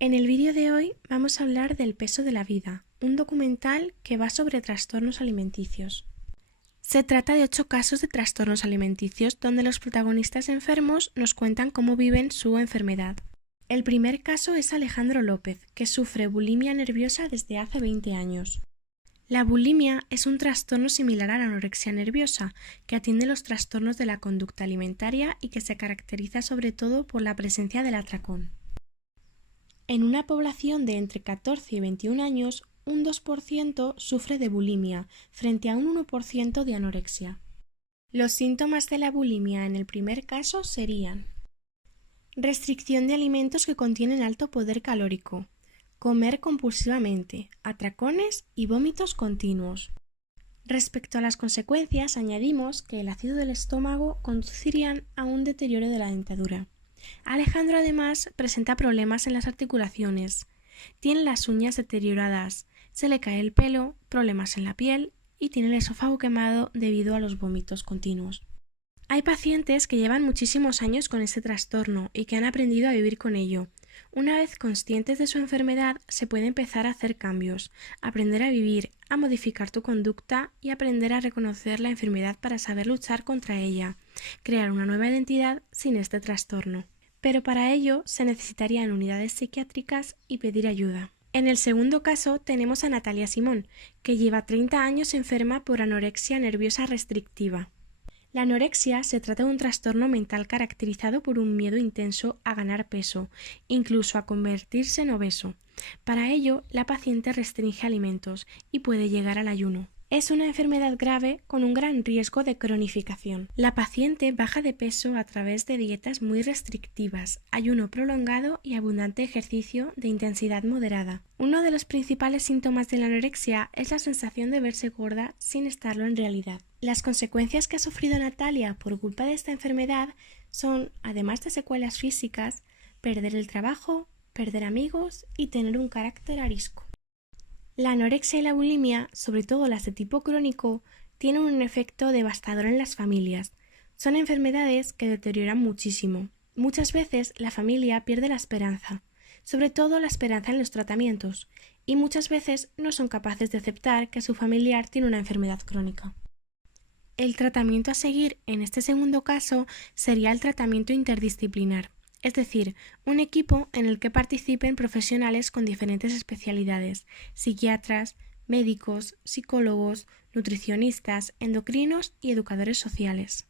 En el vídeo de hoy vamos a hablar del peso de la vida, un documental que va sobre trastornos alimenticios. Se trata de 8 casos de trastornos alimenticios donde los protagonistas enfermos nos cuentan cómo viven su enfermedad. El primer caso es Alejandro López, que sufre bulimia nerviosa desde hace 20 años. La bulimia es un trastorno similar a la anorexia nerviosa, que atiende los trastornos de la conducta alimentaria y que se caracteriza sobre todo por la presencia del atracón. En una población de entre 14 y 21 años, un 2% sufre de bulimia, frente a un 1% de anorexia. Los síntomas de la bulimia en el primer caso serían: restricción de alimentos que contienen alto poder calórico, comer compulsivamente, atracones y vómitos continuos. Respecto a las consecuencias, añadimos que el ácido del estómago conducirían a un deterioro de la dentadura. Alejandro además presenta problemas en las articulaciones, tiene las uñas deterioradas, se le cae el pelo, problemas en la piel y tiene el esófago quemado debido a los vómitos continuos. Hay pacientes que llevan muchísimos años con este trastorno y que han aprendido a vivir con ello. Una vez conscientes de su enfermedad, se puede empezar a hacer cambios, aprender a vivir, a modificar tu conducta y aprender a reconocer la enfermedad para saber luchar contra ella, crear una nueva identidad sin este trastorno. Pero para ello se necesitarían unidades psiquiátricas y pedir ayuda. En el segundo caso tenemos a Natalia Simón, que lleva 30 años enferma por anorexia nerviosa restrictiva. La anorexia se trata de un trastorno mental caracterizado por un miedo intenso a ganar peso, incluso a convertirse en obeso. Para ello, la paciente restringe alimentos y puede llegar al ayuno. Es una enfermedad grave con un gran riesgo de cronificación. La paciente baja de peso a través de dietas muy restrictivas, ayuno prolongado y abundante ejercicio de intensidad moderada. Uno de los principales síntomas de la anorexia es la sensación de verse gorda sin estarlo en realidad. Las consecuencias que ha sufrido Natalia por culpa de esta enfermedad son, además de secuelas físicas, perder el trabajo, perder amigos y tener un carácter arisco. La anorexia y la bulimia, sobre todo las de tipo crónico, tienen un efecto devastador en las familias. Son enfermedades que deterioran muchísimo. Muchas veces la familia pierde la esperanza, sobre todo la esperanza en los tratamientos, y muchas veces no son capaces de aceptar que su familiar tiene una enfermedad crónica. El tratamiento a seguir en este segundo caso sería el tratamiento interdisciplinar, es decir, un equipo en el que participen profesionales con diferentes especialidades: psiquiatras, médicos, psicólogos, nutricionistas, endocrinos y educadores sociales.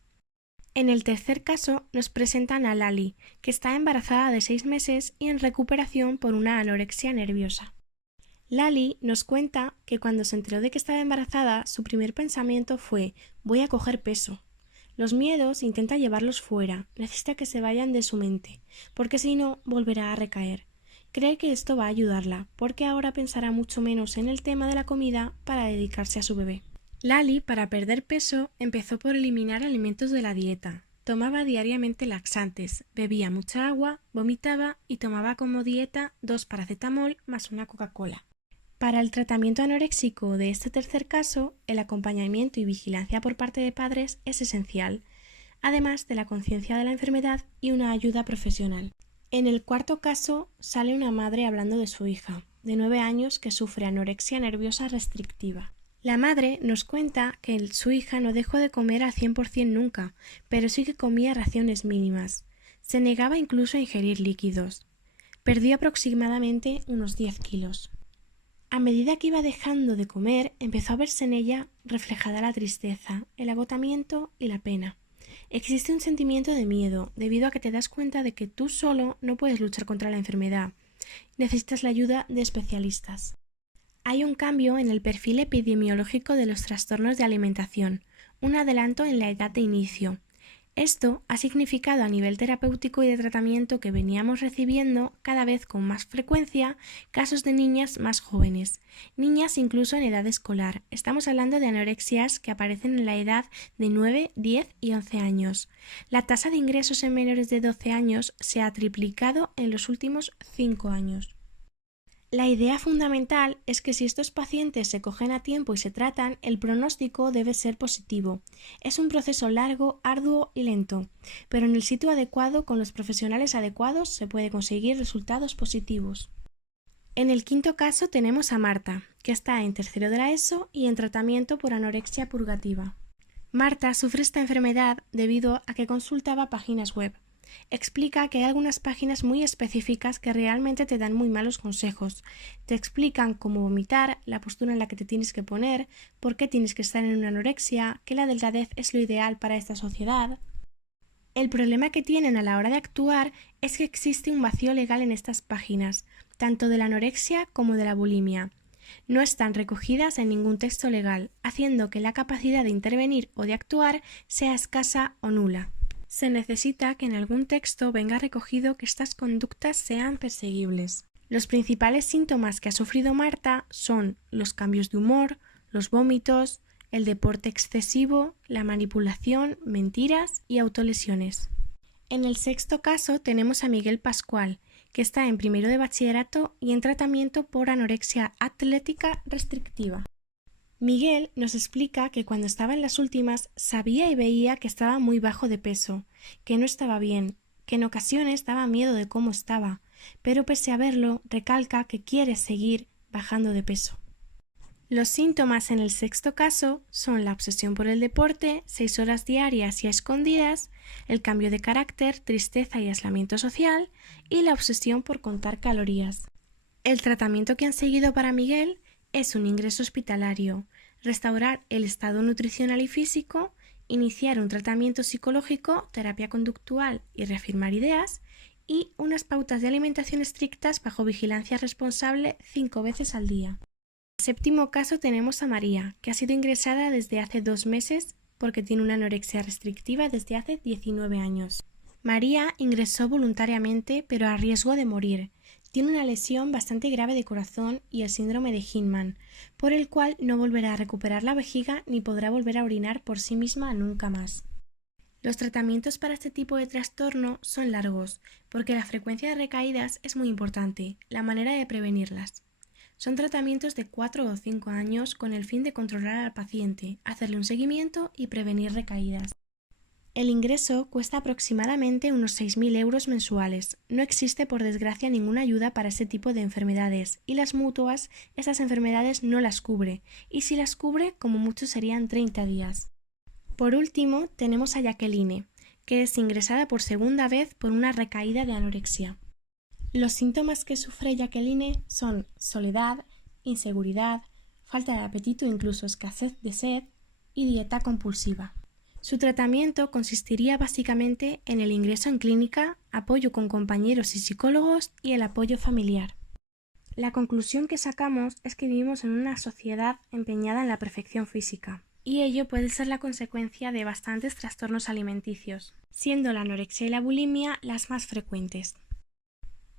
En el tercer caso nos presentan a Lali, que está embarazada de 6 meses y en recuperación por una anorexia nerviosa. Lali nos cuenta que cuando se enteró de que estaba embarazada, su primer pensamiento fue: voy a coger peso. Los miedos intenta llevarlos fuera, necesita que se vayan de su mente, porque si no, volverá a recaer. Cree que esto va a ayudarla, porque ahora pensará mucho menos en el tema de la comida para dedicarse a su bebé. Lali, para perder peso, empezó por eliminar alimentos de la dieta. Tomaba diariamente laxantes, bebía mucha agua, vomitaba y tomaba como dieta 2 paracetamol más una Coca-Cola. Para el tratamiento anoréxico de este tercer caso, el acompañamiento y vigilancia por parte de padres es esencial, además de la conciencia de la enfermedad y una ayuda profesional. En el cuarto caso, sale una madre hablando de su hija, de 9 años, que sufre anorexia nerviosa restrictiva. La madre nos cuenta que su hija no dejó de comer al 100% nunca, pero sí que comía raciones mínimas. Se negaba incluso a ingerir líquidos. Perdió aproximadamente unos 10 kilos. A medida que iba dejando de comer, empezó a verse en ella reflejada la tristeza, el agotamiento y la pena. Existe un sentimiento de miedo, debido a que te das cuenta de que tú solo no puedes luchar contra la enfermedad. Necesitas la ayuda de especialistas. Hay un cambio en el perfil epidemiológico de los trastornos de alimentación, un adelanto en la edad de inicio. Esto ha significado a nivel terapéutico y de tratamiento que veníamos recibiendo cada vez con más frecuencia casos de niñas más jóvenes, niñas incluso en edad escolar. Estamos hablando de anorexias que aparecen en la edad de 9, 10 y 11 años. La tasa de ingresos en menores de 12 años se ha triplicado en los últimos 5 años. La idea fundamental es que si estos pacientes se cogen a tiempo y se tratan, el pronóstico debe ser positivo. Es un proceso largo, arduo y lento, pero en el sitio adecuado, con los profesionales adecuados, se puede conseguir resultados positivos. En el quinto caso tenemos a Marta, que está en tercero de la ESO y en tratamiento por anorexia purgativa. Marta sufre esta enfermedad debido a que consultaba páginas web. Explica que hay algunas páginas muy específicas que realmente te dan muy malos consejos. Te explican cómo vomitar, la postura en la que te tienes que poner, por qué tienes que estar en una anorexia, que la delgadez es lo ideal para esta sociedad. El problema que tienen a la hora de actuar es que existe un vacío legal en estas páginas, tanto de la anorexia como de la bulimia. No están recogidas en ningún texto legal, haciendo que la capacidad de intervenir o de actuar sea escasa o nula. Se necesita que en algún texto venga recogido que estas conductas sean perseguibles. Los principales síntomas que ha sufrido Marta son los cambios de humor, los vómitos, el deporte excesivo, la manipulación, mentiras y autolesiones. En el sexto caso tenemos a Miguel Pascual, que está en primero de bachillerato y en tratamiento por anorexia atlética restrictiva. Miguel nos explica que cuando estaba en las últimas sabía y veía que estaba muy bajo de peso, que no estaba bien, que en ocasiones daba miedo de cómo estaba, pero pese a verlo recalca que quiere seguir bajando de peso. Los síntomas en el sexto caso son la obsesión por el deporte, 6 horas diarias y a escondidas, el cambio de carácter, tristeza y aislamiento social y la obsesión por contar calorías. El tratamiento que han seguido para Miguel es un ingreso hospitalario, restaurar el estado nutricional y físico, iniciar un tratamiento psicológico, terapia conductual y reafirmar ideas, y unas pautas de alimentación estrictas bajo vigilancia responsable 5 veces al día. En el séptimo caso tenemos a María, que ha sido ingresada desde hace 2 meses porque tiene una anorexia restrictiva desde hace 19 años. María ingresó voluntariamente pero a riesgo de morir. Tiene una lesión bastante grave de corazón y el síndrome de Hinman, por el cual no volverá a recuperar la vejiga ni podrá volver a orinar por sí misma nunca más. Los tratamientos para este tipo de trastorno son largos, porque la frecuencia de recaídas es muy importante, la manera de prevenirlas. Son tratamientos de 4 o 5 años con el fin de controlar al paciente, hacerle un seguimiento y prevenir recaídas. El ingreso cuesta aproximadamente unos 6.000 euros mensuales. No existe, por desgracia, ninguna ayuda para este tipo de enfermedades y las mutuas esas enfermedades no las cubre, y si las cubre, como mucho serían 30 días. Por último, tenemos a Jacqueline, que es ingresada por segunda vez por una recaída de anorexia. Los síntomas que sufre Jacqueline son soledad, inseguridad, falta de apetito, incluso escasez de sed y dieta compulsiva. Su tratamiento consistiría básicamente en el ingreso en clínica, apoyo con compañeros y psicólogos y el apoyo familiar. La conclusión que sacamos es que vivimos en una sociedad empeñada en la perfección física, y ello puede ser la consecuencia de bastantes trastornos alimenticios, siendo la anorexia y la bulimia las más frecuentes.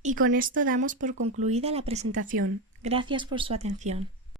Y con esto damos por concluida la presentación. Gracias por su atención.